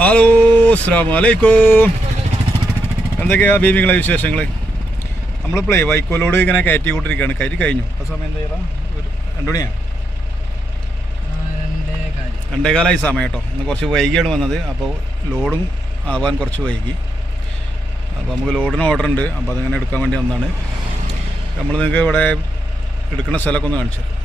Hello അസ്സലാമു അലൈക്കും. എന്തൊക്കെയാ ബീബിങ്ങളെ വിശേഷങ്ങൾ? നമ്മളിപ്പോഴേ വൈക്കോലോട് ഇങ്ങനെ കയറ്റി കൊണ്ടിരിക്കുകയാണ്. കയറ്റി കഴിഞ്ഞു. ആ സമയം എന്താ ചെയ്യുക? ഒരു 2 മണിയാണ്, 2:15 സമയം കേട്ടോ. ഇന്ന് കുറച്ച് വൈകിയാണ് വന്നത്. അപ്പോൾ ലോഡും ആവാൻ കുറച്ച് വൈകി. അപ്പോൾ നമുക്ക് ലോഡിന് ഓർഡർ ഉണ്ട്. അപ്പോൾ അതിങ്ങനെ എടുക്കാൻ വേണ്ടി വന്നതാണ്. നമ്മൾ നിങ്ങൾക്ക് ഇവിടെ എടുക്കുന്ന സ്ഥലമൊക്കെ ഒന്ന് കാണിച്ചു തരാം.